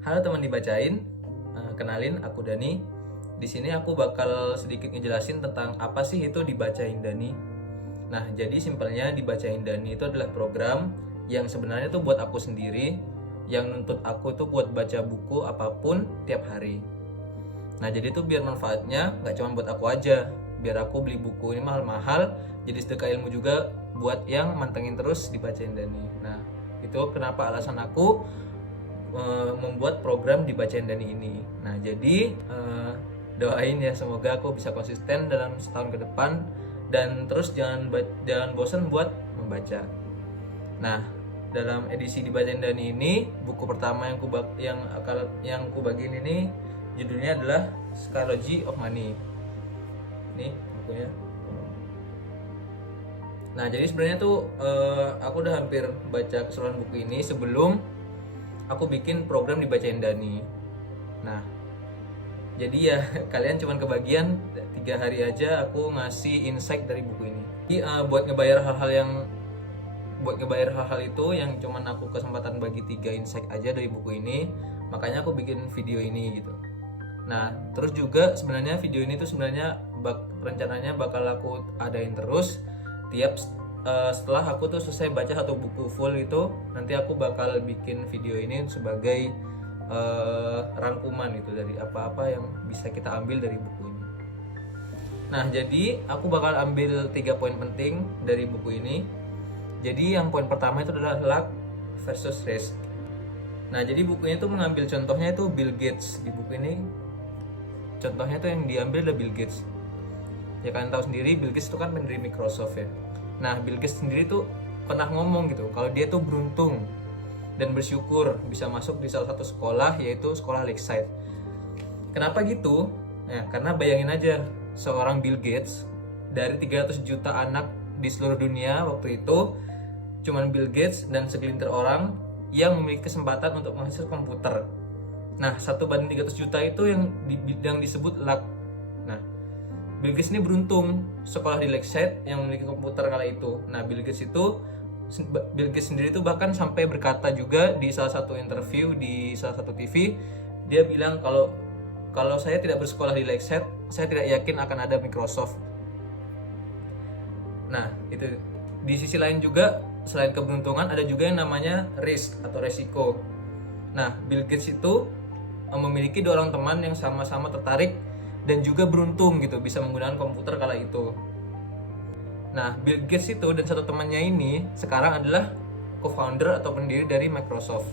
Halo teman dibacain, kenalin aku Dani. Di sini aku bakal sedikit ngejelasin tentang apa sih itu dibacain Dani. Nah, jadi simpelnya dibacain Dani itu adalah program yang sebenarnya tuh buat aku sendiri, yang nuntut aku tuh buat baca buku apapun tiap hari. Nah, jadi tuh biar manfaatnya nggak cuma buat aku aja, biar aku beli buku ini mahal-mahal, jadi sedekah ilmu juga buat yang mantengin terus dibacain Dani. Nah, itu kenapa alasan aku membuat program dibacain Dani ini. Nah, jadi doain ya semoga aku bisa konsisten dalam setahun ke depan dan terus jangan bosan buat membaca. Nah, dalam edisi dibacain Dani ini, buku pertama yang ku bagiin ini judulnya adalah Psychology of Money. Ini bukunya. Nah, jadi sebenarnya tuh aku udah hampir baca keseluruhan buku ini sebelum aku bikin program dibacain Dani. Nah, jadi ya kalian cuman kebagian 3 hari aja aku ngasih insight dari buku ini. Jadi buat ngebayar hal-hal itu yang cuman aku kesempatan bagi 3 insight aja dari buku ini, makanya aku bikin video ini gitu. Nah, terus juga sebenarnya video ini tuh sebenarnya rencananya bakal aku adain terus tiap setelah aku tuh selesai baca satu buku full itu, nanti aku bakal bikin video ini sebagai rangkuman gitu dari apa-apa yang bisa kita ambil dari buku ini. Nah, jadi aku bakal ambil 3 poin penting dari buku ini. Jadi yang poin pertama itu adalah luck versus risk. Nah, jadi bukunya itu mengambil contohnya itu Bill Gates. Di buku ini contohnya itu yang diambil adalah Bill Gates. Ya kalian tahu sendiri Bill Gates itu kan pendiri Microsoft ya. Nah, Bill Gates sendiri tuh pernah ngomong gitu kalau dia tuh beruntung dan bersyukur bisa masuk di salah satu sekolah, yaitu sekolah Lakeside. Kenapa gitu? Ya, karena bayangin aja seorang Bill Gates dari 300 juta anak di seluruh dunia waktu itu, cuman Bill Gates dan segelintir orang yang memiliki kesempatan untuk mengakses komputer. Nah, 1 banding 300 juta itu yang disebut luck. Nah, Bill Gates ini beruntung sekolah di Lakeside yang memiliki komputer kala itu. Nah, Bill Gates sendiri itu bahkan sampai berkata juga di salah satu interview di salah satu TV, dia bilang kalau saya tidak bersekolah di Lakeside, saya tidak yakin akan ada Microsoft. Nah, itu di sisi lain juga selain keberuntungan ada juga yang namanya risk atau resiko. Nah, Bill Gates itu memiliki 2 orang teman yang sama-sama tertarik dan juga beruntung gitu bisa menggunakan komputer kala itu. Nah, Bill Gates itu dan satu temannya ini sekarang adalah co-founder atau pendiri dari Microsoft.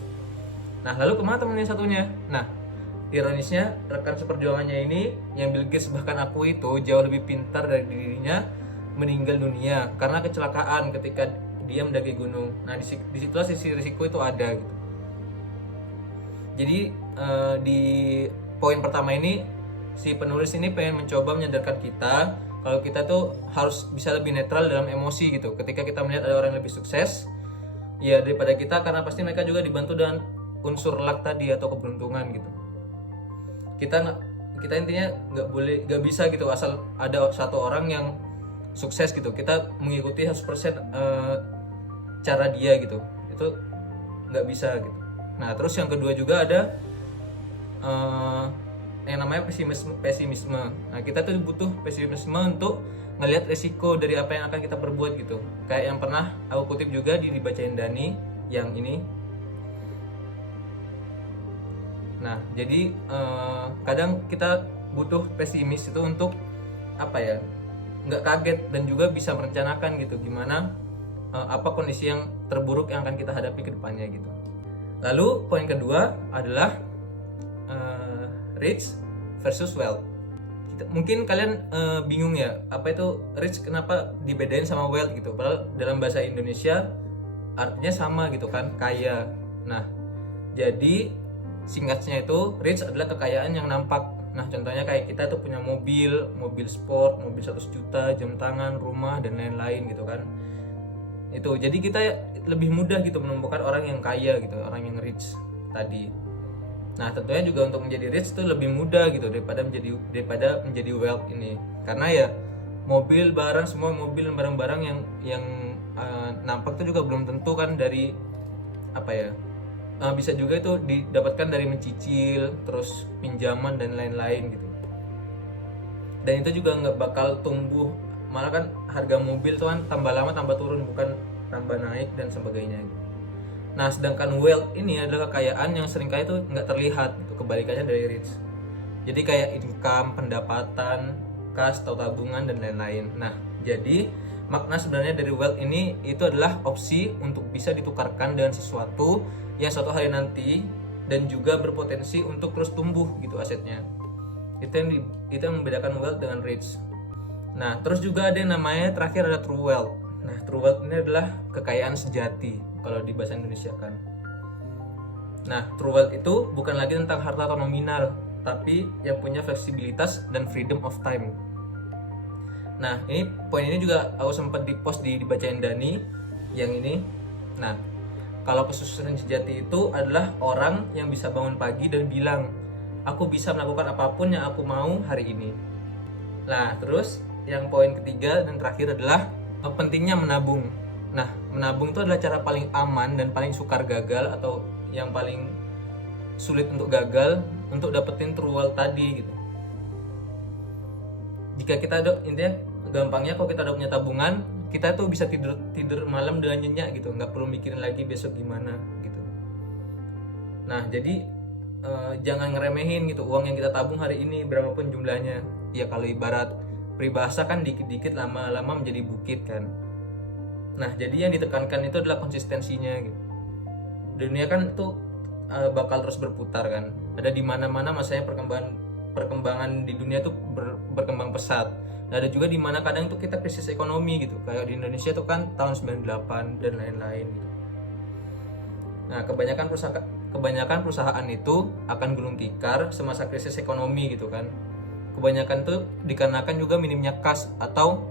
Nah, lalu kemana temannya satunya? Nah, ironisnya rekan seperjuangannya ini yang Bill Gates bahkan akui itu jauh lebih pintar dari dirinya meninggal dunia karena kecelakaan ketika dia mendaki gunung. Nah, disitulah sisi risiko itu ada gitu. Jadi di poin pertama ini si penulis ini pengen mencoba menyadarkan kita kalau kita tuh harus bisa lebih netral dalam emosi gitu ketika kita melihat ada orang yang lebih sukses ya daripada kita, karena pasti mereka juga dibantu dengan unsur luck tadi atau keberuntungan gitu. Kita intinya nggak bisa gitu asal ada satu orang yang sukses gitu kita mengikuti 100% cara dia gitu, itu nggak bisa gitu. Nah, terus yang kedua juga ada yang namanya pesimisme. Nah, kita tuh butuh pesimisme untuk ngelihat resiko dari apa yang akan kita perbuat gitu. Kayak yang pernah aku kutip juga di dibacain Dani yang ini. Nah, jadi kadang kita butuh pesimis itu untuk apa ya, nggak kaget dan juga bisa merencanakan gitu gimana apa kondisi yang terburuk yang akan kita hadapi ke depannya gitu. Lalu poin kedua adalah rich versus wealth. Mungkin kalian bingung ya, apa itu rich kenapa dibedain sama wealth gitu, padahal dalam bahasa Indonesia artinya sama gitu kan, kaya. Nah, jadi singkatnya itu rich adalah kekayaan yang nampak. Nah, contohnya kayak kita tuh punya mobil sport, mobil 100 juta, jam tangan, rumah dan lain-lain gitu kan. Itu jadi kita lebih mudah gitu menemukan orang yang kaya gitu, orang yang rich tadi. Nah, tentunya juga untuk menjadi rich itu lebih mudah gitu daripada menjadi wealth ini. Karena ya semua mobil dan barang-barang yang nampak itu juga belum tentu kan dari apa ya, bisa juga itu didapatkan dari mencicil, terus pinjaman dan lain-lain gitu. Dan itu juga nggak bakal tumbuh, malah kan harga mobil tuh kan tambah lama tambah turun, bukan tambah naik dan sebagainya gitu. Nah sedangkan wealth ini adalah kekayaan yang seringkali itu nggak terlihat gitu, kebalikannya dari rich. Jadi kayak income, pendapatan, kas atau tabungan dan lain-lain. Nah jadi makna sebenarnya dari wealth ini itu adalah opsi untuk bisa ditukarkan dengan sesuatu yang suatu hari nanti dan juga berpotensi untuk terus tumbuh gitu asetnya. Itu yang membedakan wealth dengan rich. Nah terus juga ada yang namanya terakhir ada true wealth. Nah true wealth ini adalah kekayaan sejati kalau di bahasa Indonesia kan. Nah true wealth itu bukan lagi tentang harta atau nominal, tapi yang punya fleksibilitas dan freedom of time. Nah ini poin ini juga aku sempat di post dibacain Dani yang ini. Nah kalau kesuksesan sejati itu adalah orang yang bisa bangun pagi dan bilang, aku bisa melakukan apapun yang aku mau hari ini. Nah terus yang poin ketiga dan terakhir adalah pentingnya menabung. Nah menabung itu adalah cara paling aman dan paling sukar gagal, atau yang paling sulit untuk gagal untuk dapetin true wealth tadi gitu. Jika kita ada, intinya gampangnya kalau kita udah punya tabungan, kita tuh bisa tidur malam dengan nyenyak gitu, nggak perlu mikirin lagi besok gimana gitu. Nah jadi jangan ngeremehin gitu uang yang kita tabung hari ini berapapun jumlahnya. Ya kalau ibarat peribahasa kan dikit-dikit lama-lama menjadi bukit kan. Nah jadi yang ditekankan itu adalah konsistensinya gitu. Dunia kan itu bakal terus berputar kan. Ada di mana-mana masanya perkembangan di dunia tuh berkembang pesat. Nah, ada juga di mana kadang tuh kita krisis ekonomi gitu. Kayak di Indonesia tuh kan tahun 98 dan lain-lain gitu. Nah, kebanyakan perusahaan itu akan gulung tikar semasa krisis ekonomi gitu kan. Kebanyakan tuh dikarenakan juga minimnya kas atau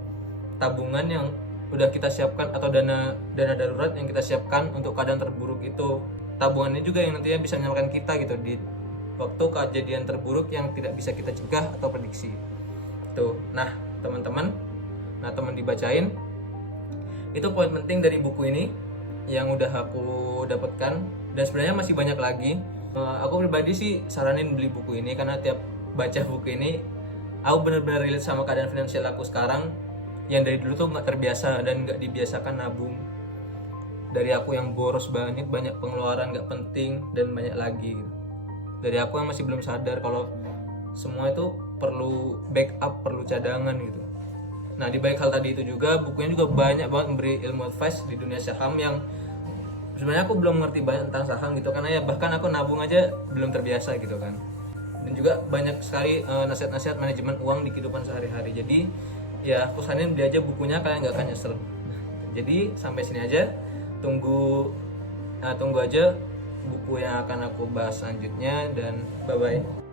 tabungan yang udah kita siapkan, atau dana darurat yang kita siapkan untuk keadaan terburuk itu. Tabungan ini juga yang nantinya bisa menyelamatkan kita gitu di waktu kejadian terburuk yang tidak bisa kita cegah atau prediksi. Tuh. Nah, teman-teman, teman dibacain. Itu poin penting dari buku ini yang udah aku dapatkan, dan sebenarnya masih banyak lagi. Aku pribadi sih saranin beli buku ini karena tiap baca buku ini aku benar-benar relate sama keadaan finansial aku sekarang yang dari dulu tuh nggak terbiasa dan nggak dibiasakan nabung. Dari aku yang boros banget, banyak pengeluaran nggak penting dan banyak lagi. Dari aku yang masih belum sadar kalau semua itu perlu backup, perlu cadangan gitu. Nah di balik hal tadi itu juga bukunya juga banyak banget memberi ilmu advice di dunia saham yang sebenarnya aku belum ngerti banyak tentang saham gitu, karena ya bahkan aku nabung aja belum terbiasa gitu kan. Dan juga banyak sekali nasihat-nasihat manajemen uang di kehidupan sehari-hari. Jadi ya aku saranin beli aja bukunya, kalian nggak akan nyesel. Jadi sampai sini aja, tunggu aja buku yang akan aku bahas selanjutnya, dan bye bye.